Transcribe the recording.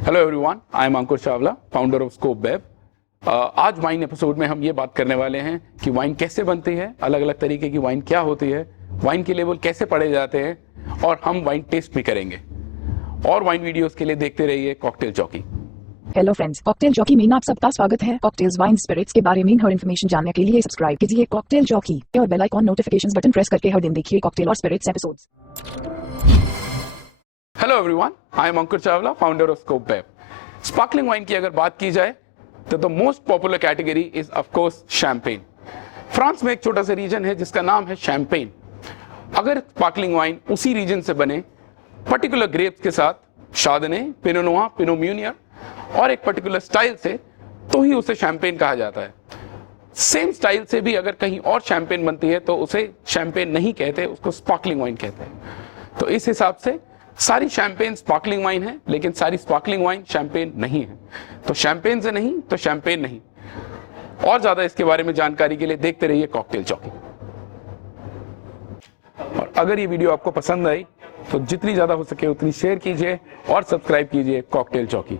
Hello everyone, I am Ankur Chawla, founder of Scope web. आज wine episode में हम ये बात करने वाले हैं कि वाइन कैसे बनती है, अलग अलग तरीके की वाइन क्या होती है, वाइन के लेवल कैसे पढ़े जाते हैं और हम वाइन टेस्ट भी करेंगे। और वाइन वीडियोस के लिए देखते रहिए cocktail jockey. Hello friends, cocktail jockey में आप सबका स्वागत है। कॉकटेल्स, वाइन, स्पिरिट्स के बारे में हर इन्फॉर्मेशन जानने के लिए सब्सक्राइब कीजिए कॉकटेल जॉकी और bell icon notifications button press करके हर दिन देखिए कॉकटेल और spirits episodes. Hello everyone, I am Ankur Chawla, founder of Scope Web. Sparkling wine की अगर बात की जाए तो the most popular category is of course champagne. France में एक छोटा सा रीजन है जिसका नाम है शैंपेन। अगर स्पार्कलिंग वाइन उसी रीजन से बने, पर्टिकुलर ग्रेप्स के साथ, शार्डोने, पिनो नोयर, पिनो म्यूनियर और एक पर्टिकुलर स्टाइल से, तो ही उसे शैंपेन कहा जाता है। सेम स्टाइल से भी अगर कहीं और शैंपेन बनती है तो उसे शैंपेन नहीं कहते, उसको स्पार्कलिंग वाइन कहते हैं। तो इस हिसाब से सारी शैंपेन स्पार्कलिंग वाइन है, लेकिन सारी स्पार्कलिंग वाइन शैंपेन नहीं है। तो शैंपेन से नहीं तो शैंपेन नहीं। और ज्यादा इसके बारे में जानकारी के लिए देखते रहिए कॉकटेल जॉकी। और अगर ये वीडियो आपको पसंद आई तो जितनी ज्यादा हो सके उतनी शेयर कीजिए और सब्सक्राइब कीजिए कॉकटेल जॉकी।